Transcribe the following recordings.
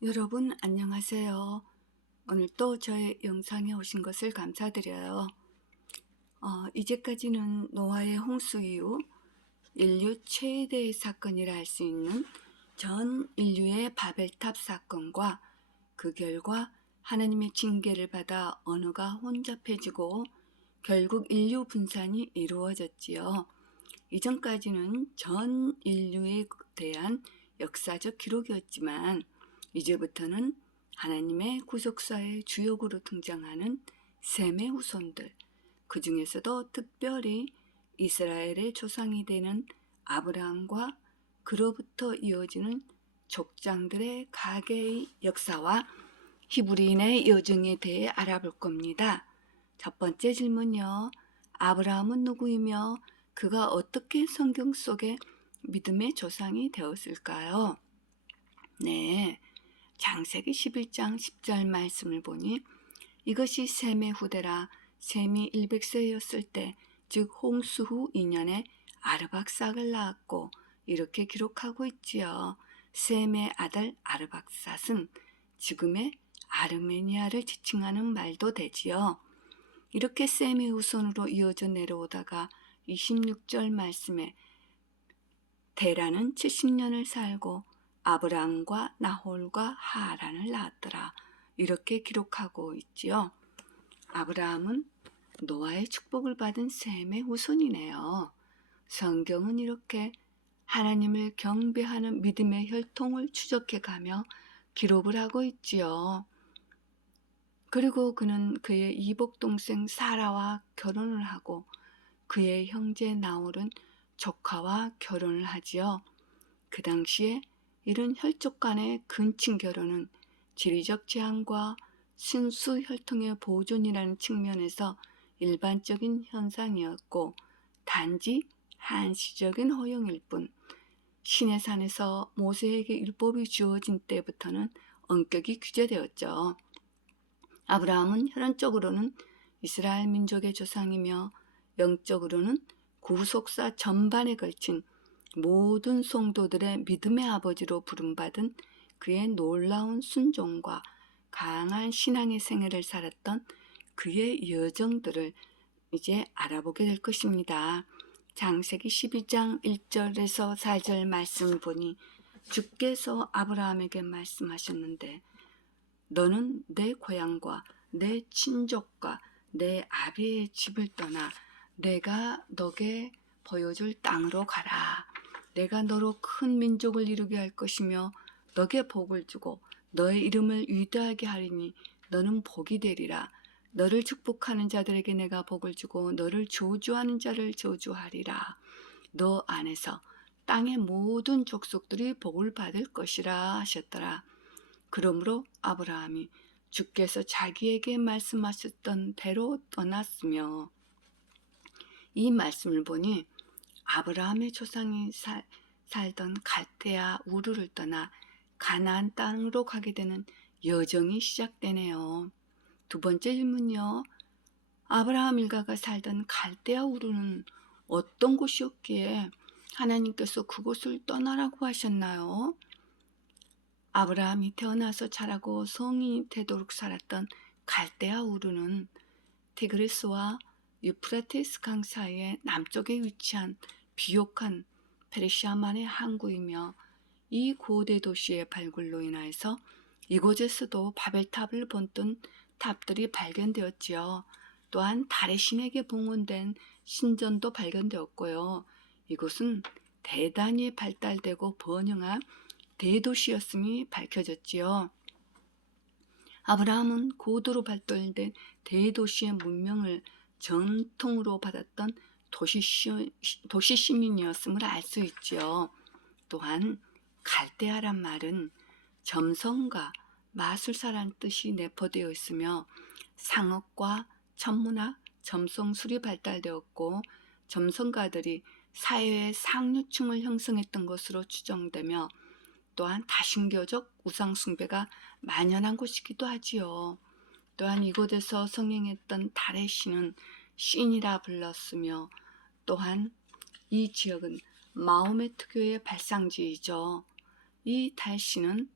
여러분 안녕하세요. 오늘 또 저의 영상에 오신 것을 감사드려요. 이제까지는 노아의 홍수 이후 인류 최대의 사건이라 할 수 있는 전 인류의 바벨탑 사건과 그 결과 하나님의 징계를 받아 언어가 혼잡해지고 결국 인류 분산이 이루어졌지요. 이전까지는 전 인류에 대한 역사적 기록이었지만 이제부터는 하나님의 구속사의 주역으로 등장하는 셈의 후손들, 그 중에서도 특별히 이스라엘의 조상이 되는 아브라함과 그로부터 이어지는 족장들의 가계의 역사와 히브리인의 여정에 대해 알아볼 겁니다. 첫 번째 질문요. 아브라함은 누구이며 그가 어떻게 성경 속에 믿음의 조상이 되었을까요? 네, 창세기 11장 10절 말씀을 보니 이것이 셈의 후대라. 셈이 100세였을 때, 즉 홍수 후 2년에 아르박삭을 낳았고, 이렇게 기록하고 있지요. 셈의 아들 아르박삭은 지금의 아르메니아를 지칭하는 말도 되지요. 이렇게 셈의 후손으로 이어져 내려오다가 26절 말씀에 데라는 70년을 살고 아브람과 나홀과 하란을 낳았더라. 이렇게 기록하고 있지요. 아브라함은 노아의 축복을 받은 셈의 후손이네요. 성경은 이렇게 하나님을 경배하는 믿음의 혈통을 추적해가며 기록을 하고 있지요. 그리고 그는 그의 이복 동생 사라와 결혼을 하고 그의 형제 나홀은 조카와 결혼을 하지요. 그 당시에 이런 혈족 간의 근친 결혼은 지리적 제한과 순수 혈통의 보존이라는 측면에서 일반적인 현상이었고 단지 한시적인 허용일 뿐, 시내산에서 모세에게 율법이 주어진 때부터는 엄격히 규제되었죠. 아브라함은 혈연적으로는 이스라엘 민족의 조상이며 영적으로는 구속사 전반에 걸친 모든 성도들의 믿음의 아버지로 부름받은 그의 놀라운 순종과 강한 신앙의 생애를 살았던 그의 여정들을 이제 알아보게 될 것입니다. 창세기 12장 1절에서 4절 말씀을 보니 주께서 아브라함에게 말씀하셨는데 너는 내 고향과 내 친족과 내 아비의 집을 떠나 내가 너게 보여줄 땅으로 가라. 내가 너로 큰 민족을 이루게 할 것이며 너게 복을 주고 너의 이름을 위대하게 하리니 너는 복이 되리라. 너를 축복하는 자들에게 내가 복을 주고 너를 저주하는 자를 저주하리라. 너 안에서 땅의 모든 족속들이 복을 받을 것이라 하셨더라. 그러므로 아브라함이 주께서 자기에게 말씀하셨던 대로 떠났으며, 이 말씀을 보니 아브라함의 조상이 살던 갈대아 우르를 떠나 가나안 땅으로 가게 되는 여정이 시작되네요. 두 번째 질문요. 아브라함 일가가 살던 갈대아 우르는 어떤 곳이었기에 하나님께서 그곳을 떠나라고 하셨나요? 아브라함이 태어나서 자라고 성인이 되도록 살았던 갈대아 우르는 티그리스와 유프라테스 강 사이의 남쪽에 위치한 비옥한 페르시아만의 항구이며 이 고대 도시의 발굴로 인하여서 이곳에서도 바벨탑을 본뜬 탑들이 발견되었지요. 또한 달의 신에게 봉헌된 신전도 발견되었고요. 이곳은 대단히 발달되고 번영한 대도시였음이 밝혀졌지요. 아브라함은 고도로 발달된 대도시의 문명을 전통으로 받았던 도시 시민이었음을 알 수 있지요. 또한 갈대아란 말은 점성가, 마술사란 뜻이 내포되어 있으며 상업과 천문학, 점성술이 발달되었고 점성가들이 사회의 상류층을 형성했던 것으로 추정되며 또한 다신교적 우상숭배가 만연한 곳이기도 하지요. 또한 이곳에서 성행했던 달의 신은 신이라 불렀으며 또한 이 지역은 마호메트교의 발상지이죠. 이 달신은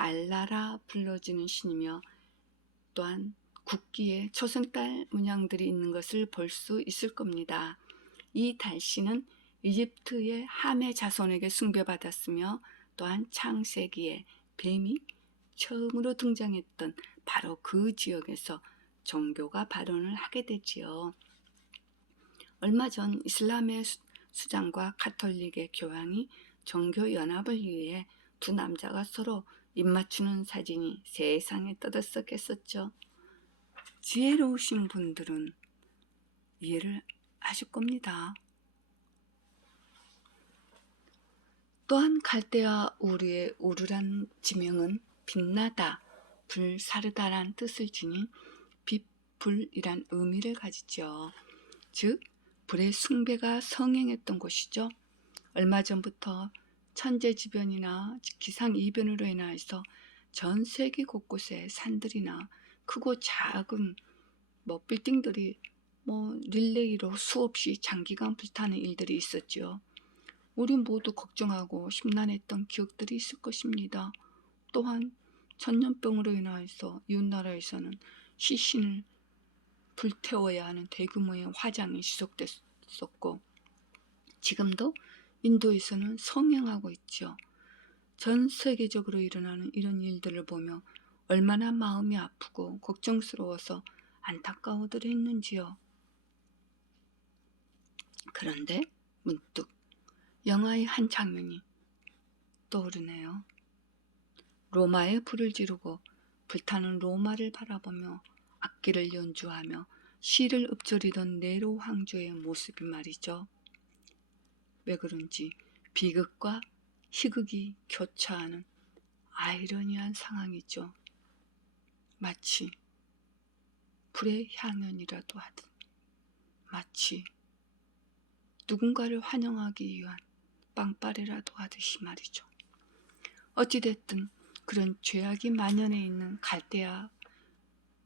알라라 불러지는 신이며 또한 국기에 초승달 문양들이 있는 것을 볼 수 있을 겁니다. 이 달신은 이집트의 함의 자손에게 숭배받았으며 또한 창세기에 뱀이 처음으로 등장했던 바로 그 지역에서 종교가 발원을 하게 되지요. 얼마 전 이슬람의 수장과 가톨릭의 교황이 종교 연합을 위해 두 남자가 서로 입맞추는 사진이 세상에 떠들썩했었죠. 지혜로우신 분들은 이해를 하실 겁니다. 또한 갈대아 우르의 우르란 지명은 빛나다, 불사르다란 뜻을 지닌 빛, 불이란 의미를 가지죠. 즉 불의 숭배가 성행했던 곳이죠. 얼마 전부터 천재지변이나 기상이변으로 인하여서 전 세계 곳곳에 산들이나 크고 작은 빌딩들이 릴레이로 수없이 장기간 불타는 일들이 있었죠. 우리 모두 걱정하고 심란했던 기억들이 있을 것입니다. 또한 전염병으로 인하여서 이웃나라에서는 시신을 불태워야 하는 대규모의 화장이 지속됐었고 지금도 인도에서는 성행하고 있죠. 전 세계적으로 일어나는 이런 일들을 보며 얼마나 마음이 아프고 걱정스러워서 안타까워들 했는지요. 그런데 문득 영화의 한 장면이 떠오르네요. 로마에 불을 지르고 불타는 로마를 바라보며 악기를 연주하며 시를 읊조리던 네로 황제의 모습이 말이죠. 왜 그런지 비극과 희극이 교차하는 아이러니한 상황이죠. 마치 불의 향연이라도 하듯, 마치 누군가를 환영하기 위한 빵빠레라도 하듯이 말이죠. 어찌됐든 그런 죄악이 만연해 있는 갈대아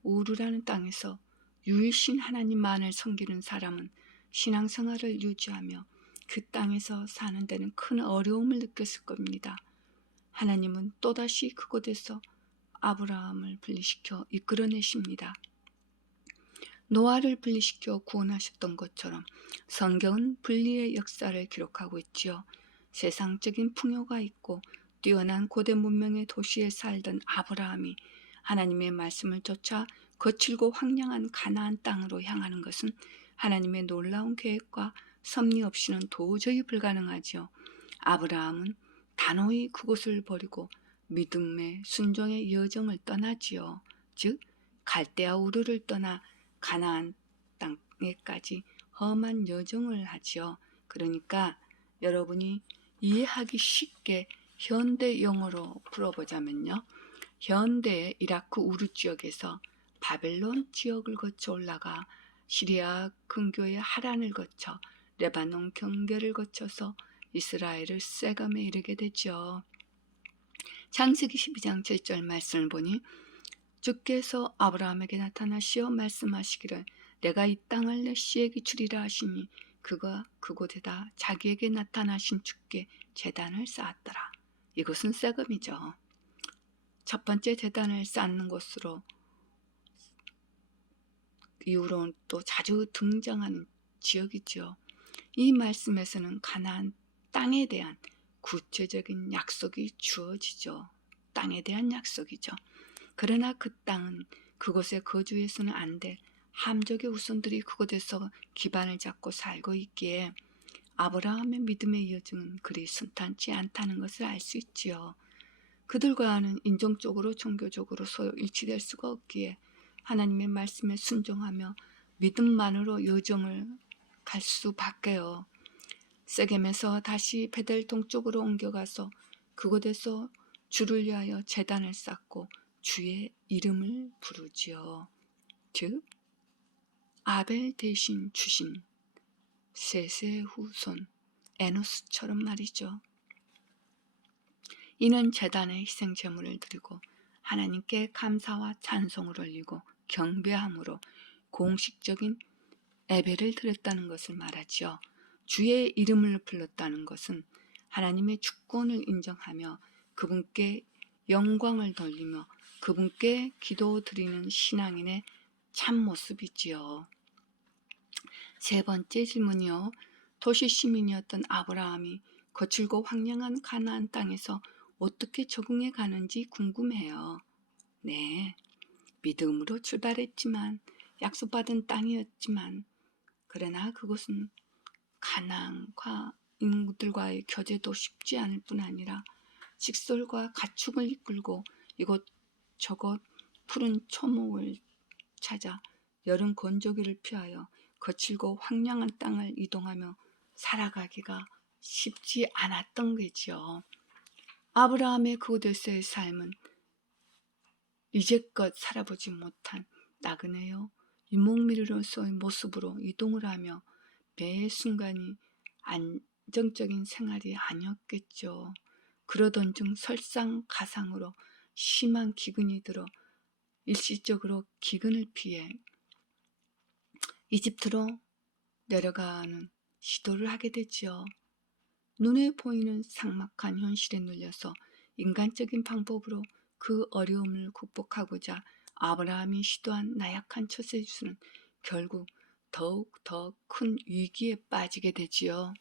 우르라는 땅에서 유일신 하나님만을 섬기는 사람은 신앙생활을 유지하며 그 땅에서 사는 데는 큰 어려움을 느꼈을 겁니다. 하나님은 또다시 그곳에서 아브라함을 분리시켜 이끌어내십니다. 노아를 분리시켜 구원하셨던 것처럼 성경은 분리의 역사를 기록하고 있지요. 세상적인 풍요가 있고 뛰어난 고대 문명의 도시에 살던 아브라함이 하나님의 말씀을 쫓아 거칠고 황량한 가나안 땅으로 향하는 것은 하나님의 놀라운 계획과 섭리 없이는 도저히 불가능하지요. 아브라함은 단호히 그곳을 버리고 믿음의 순종의 여정을 떠나지요. 즉 갈대아 우르를 떠나 가나안 땅에까지 험한 여정을 하지요. 그러니까 여러분이 이해하기 쉽게 현대 용어로 풀어보자면요. 현대의 이라크 우르 지역에서 바벨론 지역을 거쳐 올라가 시리아 근교의 하란을 거쳐 레바논 경계를 거쳐서 이스라엘을 세감에 이르게 되죠. 창세기 12장 7절 말씀을 보니 주께서 아브라함에게 나타나시어 말씀하시기를 내가 이 땅을 내 씨에게 주리라 하시니 그가 그곳에다 자기에게 나타나신 주께 제단을 쌓았더라. 이곳은 세금이죠. 첫 번째 제단을 쌓는 곳으로 이후로는 또 자주 등장하는 지역이죠. 이 말씀에서는 가나안 땅에 대한 구체적인 약속이 주어지죠. 땅에 대한 약속이죠. 그러나 그 땅은 그곳에 거주해서는 안 될 함족의 후손들이 그곳에서 기반을 잡고 살고 있기에 아브라함의 믿음의 여정은 그리 순탄치 않다는 것을 알 수 있지요. 그들과는 인종적으로 종교적으로 서로 일치될 수가 없기에 하나님의 말씀에 순종하며 믿음만으로 여정을 갈 수밖에요. 세겜에서 다시 베델 동쪽으로 옮겨가서 그곳에서 주를 위하여 제단을 쌓고 주의 이름을 부르지요. 즉 아벨 대신 주신 셋의 후손 에노스처럼 말이죠. 이는 제단에 희생 제물을 드리고 하나님께 감사와 찬송을 올리고 경배함으로 공식적인 예배를 드렸다는 것을 말하지요. 주의 이름을 불렀다는 것은 하나님의 주권을 인정하며 그분께 영광을 돌리며 그분께 기도드리는 신앙인의 참 모습이지요. 세 번째 질문이요. 도시 시민이었던 아브라함이 거칠고 황량한 가나안 땅에서 어떻게 적응해 가는지 궁금해요. 네, 믿음으로 출발했지만 약속받은 땅이었지만 그러나 그곳은 가나안과 인구들과의 교제도 쉽지 않을 뿐 아니라 직설과 가축을 이끌고 이곳저곳 푸른 초목을 찾아 여름 건조기를 피하여 거칠고 황량한 땅을 이동하며 살아가기가 쉽지 않았던 거지요. 아브라함의 그곳에서의 삶은 이제껏 살아보지 못한 나그네요 유목민으로서의 모습으로 이동을 하며 매 순간이 안정적인 생활이 아니었겠죠. 그러던 중 설상가상으로 심한 기근이 들어 일시적으로 기근을 피해 이집트로 내려가는 시도를 하게 되지요. 눈에 보이는 삭막한 현실에 눌려서 인간적인 방법으로 그 어려움을 극복하고자 아브라함이 시도한 나약한 처세술은 결국 더욱 더 큰 위기에 빠지게 되지요.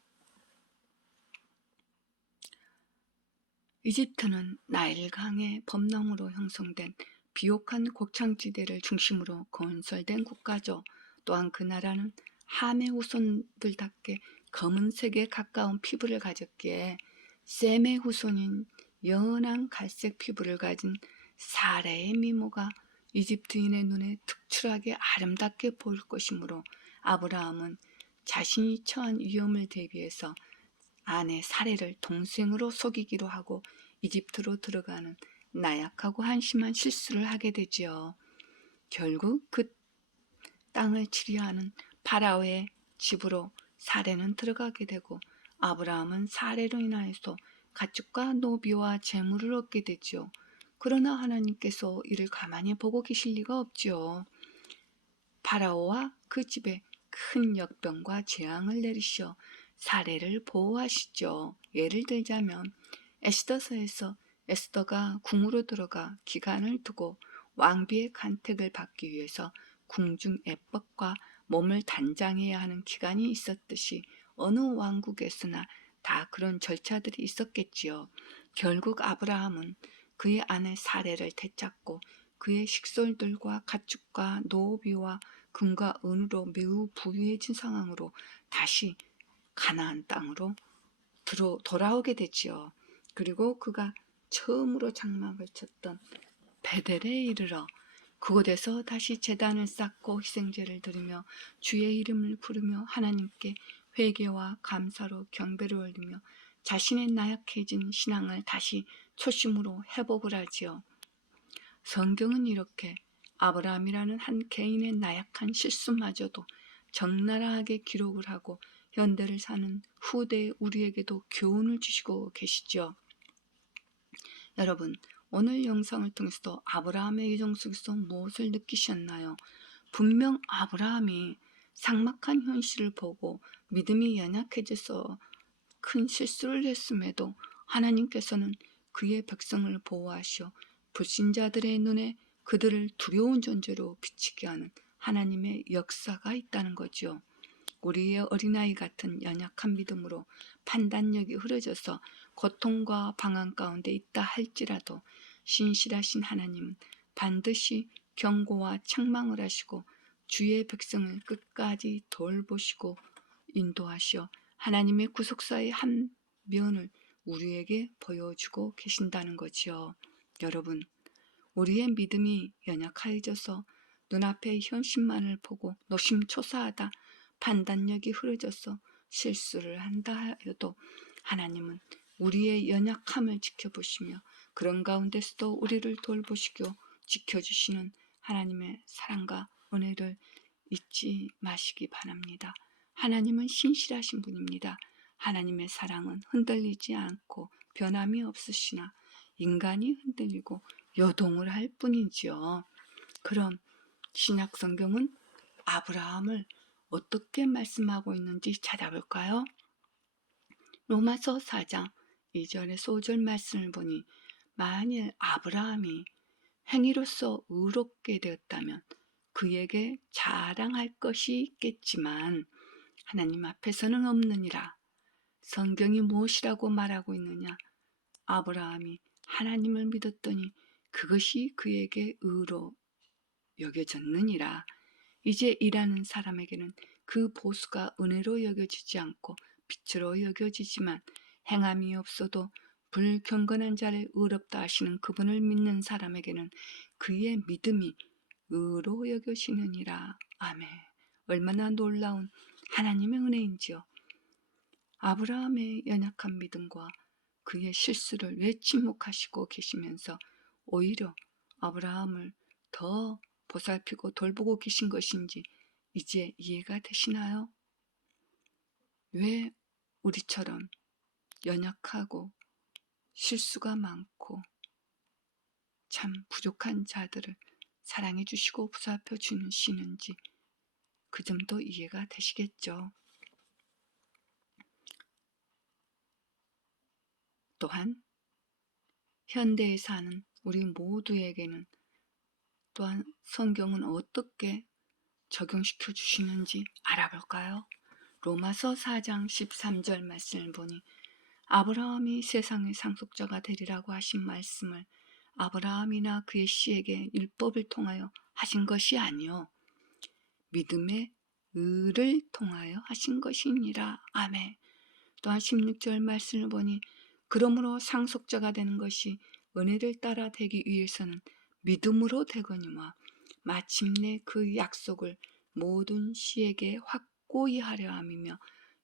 이집트는 나일강의 범람으로 형성된 비옥한 곡창지대를 중심으로 건설된 국가죠. 또한 그 나라는 함의 후손들답게 검은색에 가까운 피부를 가졌기에 셈의 후손인 연한 갈색 피부를 가진 사레의 미모가 이집트인의 눈에 특출하게 아름답게 보일 것이므로 아브라함은 자신이 처한 위험을 대비해서 아내 사레를 동생으로 속이기로 하고 이집트로 들어가는 나약하고 한심한 실수를 하게 되지요. 결국 그 땅을 치리하는 파라오의 집으로 사레는 들어가게 되고 아브라함은 사레로 인하여서 가축과 노비와 재물을 얻게 되지요. 그러나 하나님께서 이를 가만히 보고 계실 리가 없지요. 파라오와 그 집에 큰 역병과 재앙을 내리시어 사례를 보호하시죠. 예를 들자면 에스더서에서 에스더가 궁으로 들어가 기간을 두고 왕비의 간택을 받기 위해서 궁중 애법과 몸을 단장해야 하는 기간이 있었듯이 어느 왕국에서나 다 그런 절차들이 있었겠지요. 결국 아브라함은 그의 아내 사례를 되찾고 그의 식솔들과 가축과 노비와 금과 은으로 매우 부유해진 상황으로 다시 가나안 땅으로 돌아오게 되지요. 그리고 그가 처음으로 장막을 쳤던 베델에 이르러 그곳에서 다시 제단을 쌓고 희생제를 드리며 주의 이름을 부르며 하나님께 회개와 감사로 경배를 올리며 자신의 나약해진 신앙을 다시 초심으로 회복을 하지요. 성경은 이렇게 아브라함이라는 한 개인의 나약한 실수마저도 적나라하게 기록을 하고 현대를 사는 후대의 우리에게도 교훈을 주시고 계시죠. 여러분, 오늘 영상을 통해서도 아브라함의 유정 속에서 무엇을 느끼셨나요? 분명 아브라함이 삭막한 현실을 보고 믿음이 연약해져서 큰 실수를 했음에도 하나님께서는 그의 백성을 보호하시어 불신자들의 눈에 그들을 두려운 존재로 비치게 하는 하나님의 역사가 있다는 거죠. 우리의 어린아이 같은 연약한 믿음으로 판단력이 흐려져서 고통과 방황 가운데 있다 할지라도 신실하신 하나님은 반드시 경고와 책망을 하시고 주의 백성을 끝까지 돌보시고 인도하시어 하나님의 구속사의 한 면을 우리에게 보여주고 계신다는 거지요. 여러분, 우리의 믿음이 연약해져서 눈앞의 현실만을 보고 노심초사하다 판단력이 흐려져서 실수를 한다 해도 하나님은 우리의 연약함을 지켜보시며 그런 가운데서도 우리를 돌보시고 지켜주시는 하나님의 사랑과 은혜를 잊지 마시기 바랍니다. 하나님은 신실하신 분입니다. 하나님의 사랑은 흔들리지 않고 변함이 없으시나 인간이 흔들리고 요동을 할 뿐이지요. 그럼 신약 성경은 아브라함을 어떻게 말씀하고 있는지 찾아볼까요? 로마서 4장 2절의 소절 말씀을 보니 만일 아브라함이 행위로서 의롭게 되었다면 그에게 자랑할 것이 있겠지만 하나님 앞에서는 없느니라. 성경이 무엇이라고 말하고 있느냐? 아브라함이 하나님을 믿었더니 그것이 그에게 의로 여겨졌느니라. 이제 일하는 사람에게는 그 보수가 은혜로 여겨지지 않고 빛으로 여겨지지만 행함이 없어도 불경건한 자를 의롭다 하시는 그분을 믿는 사람에게는 그의 믿음이 의로 여겨지느니라. 아멘. 얼마나 놀라운 하나님의 은혜인지요. 아브라함의 연약한 믿음과 그의 실수를 왜 침묵하시고 계시면서 오히려 아브라함을 더 보살피고 돌보고 계신 것인지 이제 이해가 되시나요? 왜 우리처럼 연약하고 실수가 많고 참 부족한 자들을 사랑해 주시고 보살펴 주시는지 그 점도 이해가 되시겠죠. 또한 현대에 사는 우리 모두에게는 또한 성경은 어떻게 적용시켜 주시는지 알아볼까요? 로마서 4장 13절 말씀을 보니 아브라함이 세상의 상속자가 되리라고 하신 말씀을 아브라함이나 그의 씨에게 율법을 통하여 하신 것이 아니요 믿음의 의를 통하여 하신 것이니라. 아멘. 또한 16절 말씀을 보니 그러므로 상속자가 되는 것이 은혜를 따라 되기 위해서는 믿음으로 되거니와 마침내 그 약속을 모든 씨에게 확고히 하려 함이며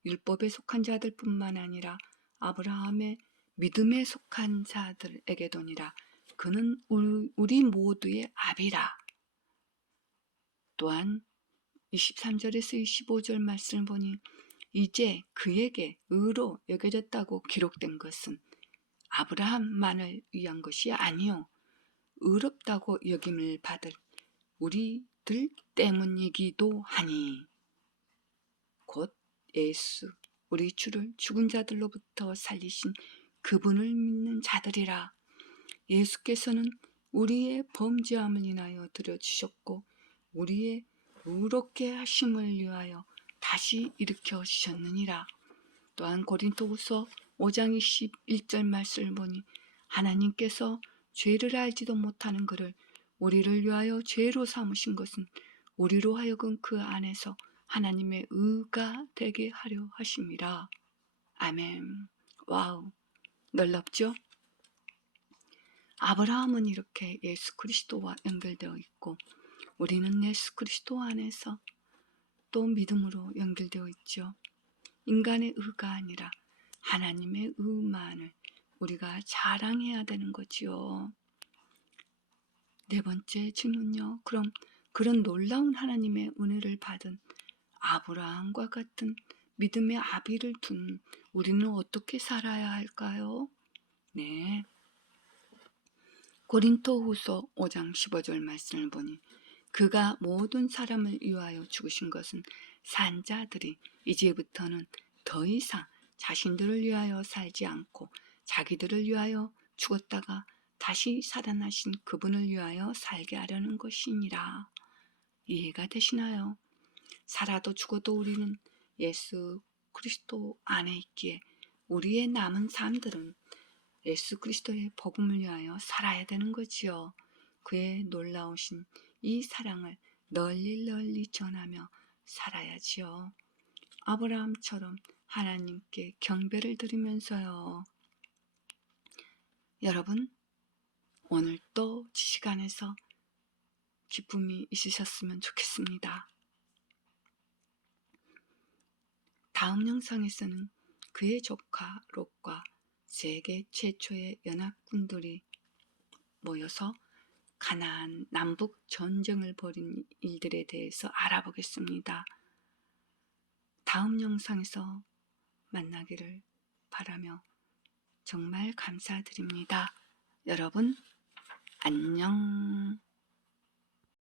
율법에 속한 자들뿐만 아니라 아브라함의 믿음에 속한 자들에게도니라. 그는 우리 모두의 아비라. 또한 23절에서 25절 말씀을 보니 이제 그에게 의로 여겨졌다고 기록된 것은 아브라함만을 위한 것이 아니요 의롭다고 여김을 받을 우리들 때문이기도 하니 곧 예수 우리 주를 죽은 자들로부터 살리신 그분을 믿는 자들이라. 예수께서는 우리의 범죄함을 인하여 들여주셨고 우리의 의롭게 하심을 위하여 다시 일으켜 주셨느니라. 또한 고린토후서 5장 21절 말씀을 보니 하나님께서 죄를 알지도 못하는 그를 우리를 위하여 죄로 삼으신 것은 우리로 하여금 그 안에서 하나님의 의가 되게 하려 하심이라. 아멘. 와우, 놀랍죠? 아브라함은 이렇게 예수 그리스도와 연결되어 있고 우리는 예수 그리스도 안에서 또 믿음으로 연결되어 있죠. 인간의 의가 아니라 하나님의 의만을 우리가 자랑해야 되는 거지요. 네 번째 질문요. 그럼 그런 놀라운 하나님의 은혜를 받은 아브라함과 같은 믿음의 아비를 둔 우리는 어떻게 살아야 할까요? 네. 고린토후서 5장 15절 말씀을 보니 그가 모든 사람을 위하여 죽으신 것은 산 자들이 이제부터는 더 이상 자신들을 위하여 살지 않고 자기들을 위하여 죽었다가 다시 살아나신 그분을 위하여 살게 하려는 것이니라. 이해가 되시나요? 살아도 죽어도 우리는 예수 그리스도 안에 있기에 우리의 남은 삶들은 예수 그리스도의 복음을 위하여 살아야 되는 거지요. 그의 놀라우신 이 사랑을 널리 전하며 살아야지요. 아브라함처럼 하나님께 경배를 드리면서요. 여러분, 오늘 또 지시간에서 기쁨이 있으셨으면 좋겠습니다. 다음 영상에서는 그의 조카 롯과 세계 최초의 연합군들이 모여서 가나안 남북 전쟁을 벌인 일들에 대해서 알아보겠습니다. 다음 영상에서 만나기를 바라며 정말 감사드립니다. 여러분, 안녕.